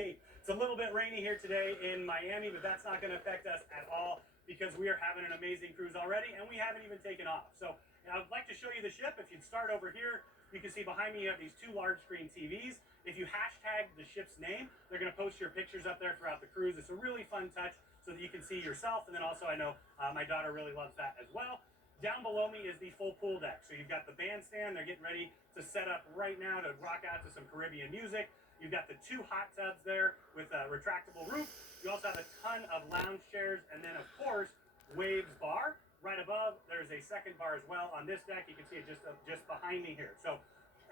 Kate. It's a little bit rainy here today in Miami, but that's not going to affect us at all because we are having an amazing cruise already and we haven't even taken off. So I'd like to show you the ship. If you'd start over here, you can see behind me you have these two large screen TVs. If you hashtag the ship's name, they're going to post your pictures up there throughout the cruise. It's a really fun touch so that you can see yourself. And then also I know my daughter really loves that as well. Down below me is the full pool deck. So you've got the bandstand. They're getting ready to set up right now to rock out to some Caribbean music. You've got the two hot tubs there with a retractable roof. You also have a ton of lounge chairs. And then, of course, Waves Bar. Right above, there's a second bar as well. On this deck, you can see it just behind me here. So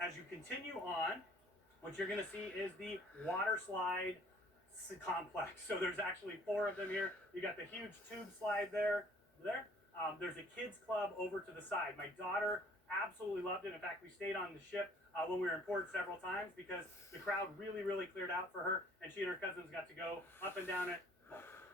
as you continue on, what you're going to see is the water slide complex. So there's actually 4 of them here. You got the huge tube slide there. There's a kids club over to the side. My daughter absolutely loved it. In fact, we stayed on the ship when we were in port several times because the crowd really cleared out for her, and she and her cousins got to go up and down it,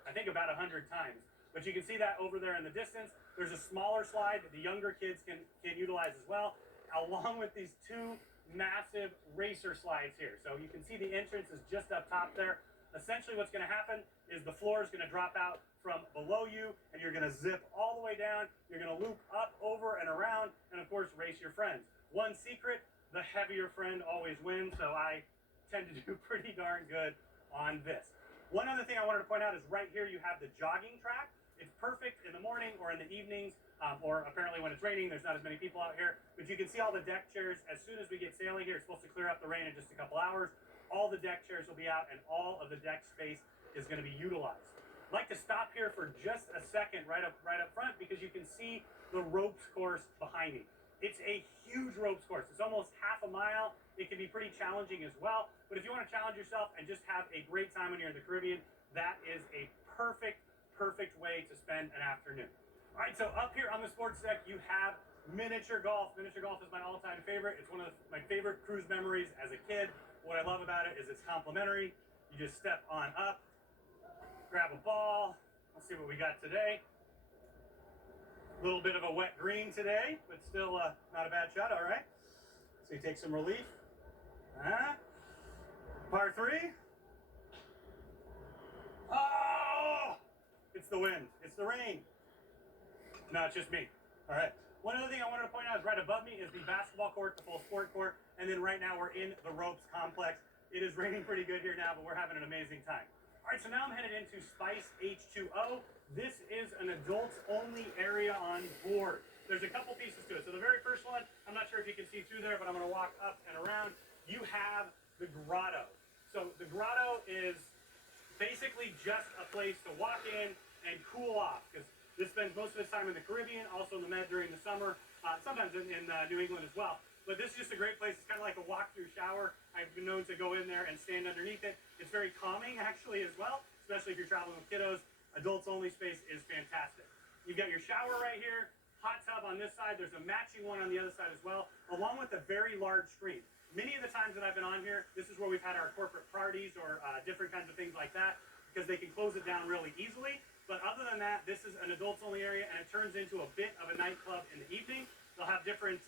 I think about 100 times. But you can see that over there in the distance. There's a smaller slide that the younger kids can utilize as well, along with these 2 massive racer slides here. So you can see the entrance is just up top there. Essentially what's going to happen is the floor is going to drop out from below you, and you're going to zip all the way down. You're going to loop up, over, and around, and of course race your friends. One secret, the heavier friend always wins, so I tend to do pretty darn good on this. One other thing I wanted to point out is right here you have the jogging track. It's perfect in the morning or in the evenings, or apparently when it's raining, there's not as many people out here. But you can see all the deck chairs. As soon as we get sailing here, it's supposed to clear up the rain in just a couple hours. All the deck chairs will be out, and all of the deck space is going to be utilized. I'd like to stop here for just a second right up front because you can see the ropes course behind me. It's a huge ropes course. It's almost half a mile. It can be pretty challenging as well. But if you want to challenge yourself and just have a great time when you're in the Caribbean, that is a perfect way to spend an afternoon. All right, so up here on the sports deck, you have miniature golf. Miniature golf is my all-time favorite. It's one of my favorite cruise memories as a kid. What I love about it is it's complimentary. You just step on up, grab a ball. Let's see what we got today. A little bit of a wet green today, but still not a bad shot. All right. So you take some relief. Par 3. Oh! It's the wind. It's the rain. No, it's just me. All right. One other thing I wanted to point out is right above me is the basketball court, the full sport court, and then right now we're in the ropes complex. It is raining pretty good here now, but we're having an amazing time. All right, so now I'm headed into Spice H2O. This is an adults-only area on board. There's a couple pieces to it. So the very first one, I'm not sure if you can see through there, but I'm going to walk up and around. You have the grotto. So the grotto is basically just a place to walk in and cool off because this spends most of its time in the Caribbean, also in the Med during the summer, sometimes in New England as well. But this is just a great place. It's kind of like a walk-through shower. I've been known to go in there and stand underneath it. It's very calming, actually, as well, especially if you're traveling with kiddos. Adults-only space is fantastic. You've got your shower right here, hot tub on this side. There's a matching one on the other side as well, along with a very large screen. Many of the times that I've been on here, this is where we've had our corporate parties or different kinds of things like that because they can close it down really easily. But other than that, this is an adults-only area, and it turns into a bit of a nightclub in the evening. They'll have different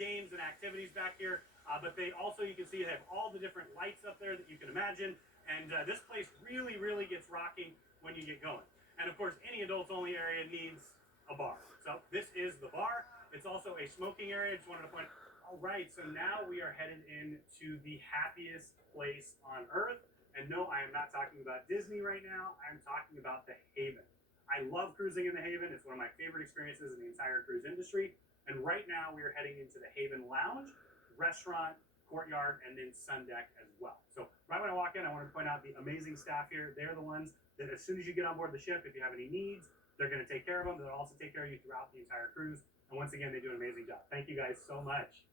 games and activities back here, but they also, you can see, they have all the different lights up there that you can imagine, and this place really gets rocking when you get going. And of course, any adults-only area needs a bar. So this is the bar. It's also a smoking area. Just wanted to point. All right, so now we are headed into the happiest place on earth. And no, I am not talking about Disney right now. I'm talking about the Haven. I love cruising in the Haven. It's one of my favorite experiences in the entire cruise industry. And right now we are heading into the Haven Lounge, restaurant, courtyard, and then sun deck as well. So right when I walk in, I want to point out the amazing staff here. They're the ones that as soon as you get on board the ship, if you have any needs, they're going to take care of them. They'll also take care of you throughout the entire cruise. And once again, they do an amazing job. Thank you guys so much.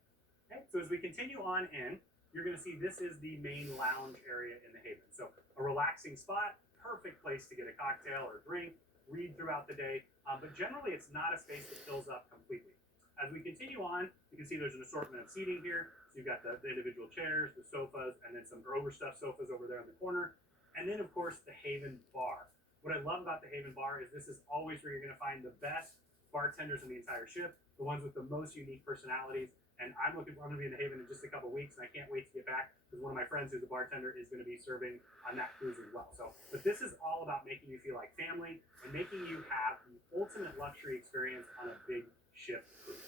Okay, so as we continue on in, you're going to see this is the main lounge area in the Haven. So a relaxing spot, perfect place to get a cocktail or a drink, read throughout the day. But generally, it's not a space that fills up completely. As we continue on, you can see there's an assortment of seating here. So you've got the individual chairs, the sofas, and then some overstuffed sofas over there in the corner. And then, of course, the Haven Bar. What I love about the Haven Bar is this is always where you're going to find the best bartenders in the entire ship, the ones with the most unique personalities. And I'm going to be in the Haven in just a couple weeks, and I can't wait to get back because one of my friends who's a bartender is going to be serving on that cruise as well. So, but this is all about making you feel like family and making you have the ultimate luxury experience on a big ship cruise.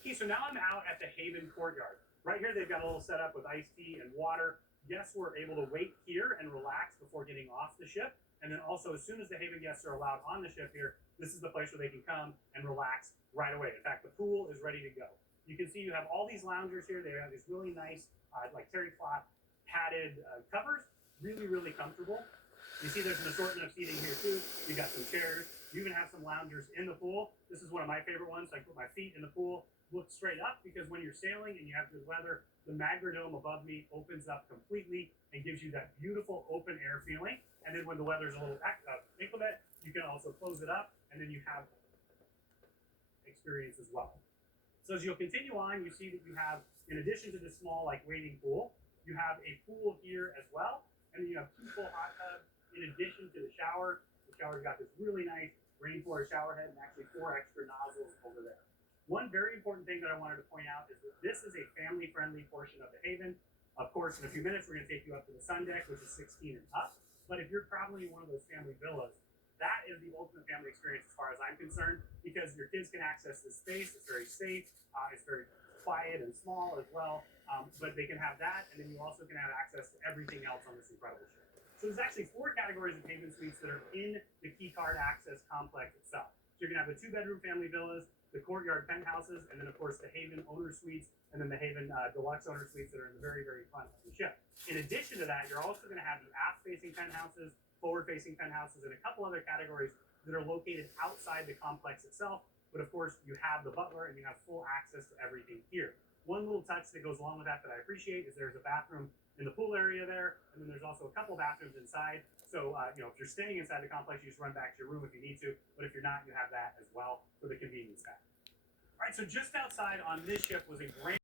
Okay, so now I'm out at the Haven Courtyard. Right here, they've got a little setup with iced tea and water. Guests were able to wait here and relax before getting off the ship. And then also, as soon as the Haven guests are allowed on the ship here, this is the place where they can come and relax right away. In fact, the pool is ready to go. You can see you have all these loungers here. They have these really nice, like terry cloth padded covers. Really, really comfortable. You see there's an assortment of seating here too. You got some chairs. You even have some loungers in the pool. This is one of my favorite ones. I put my feet in the pool, look straight up, because when you're sailing and you have good weather, the Magna Dome above me opens up completely and gives you that beautiful open air feeling. And then when the weather's a little inclement, you can also close it up, and then you have experience as well. So as you'll continue on, you see that you have, in addition to this small like waiting pool, you have a pool here as well, and then you have 2 full hot tubs in addition to the shower. The shower's got this really nice rainforest shower head and actually 4 extra nozzles over there. One very important thing that I wanted to point out is that this is a family-friendly portion of the Haven. Of course, in a few minutes, we're going to take you up to the sun deck, which is 16 and up. But if you're traveling in one of those family villas, that is the ultimate family experience as far as I'm concerned, because your kids can access this space. It's very safe. It's very quiet and small as well. But they can have that, and then you also can have access to everything else on this incredible ship. So there's actually 4 categories of Haven suites that are in the Key Card Access complex itself. So you're going to have the 2-bedroom family villas, the Courtyard penthouses, and then of course the Haven owner suites, and then the Haven deluxe owner suites that are in the very, very front of the ship. In addition to that, you're also going to have the aft-facing penthouses, forward-facing penthouses, and a couple other categories that are located outside the complex itself. But of course, you have the butler and you have full access to everything here. One little touch that goes along with that I appreciate is there's a bathroom in the pool area there, and then there's also a couple bathrooms inside. So, if you're staying inside the complex, you just run back to your room if you need to. But if you're not, you have that as well for the convenience factor. All right, so just outside on this ship was a brand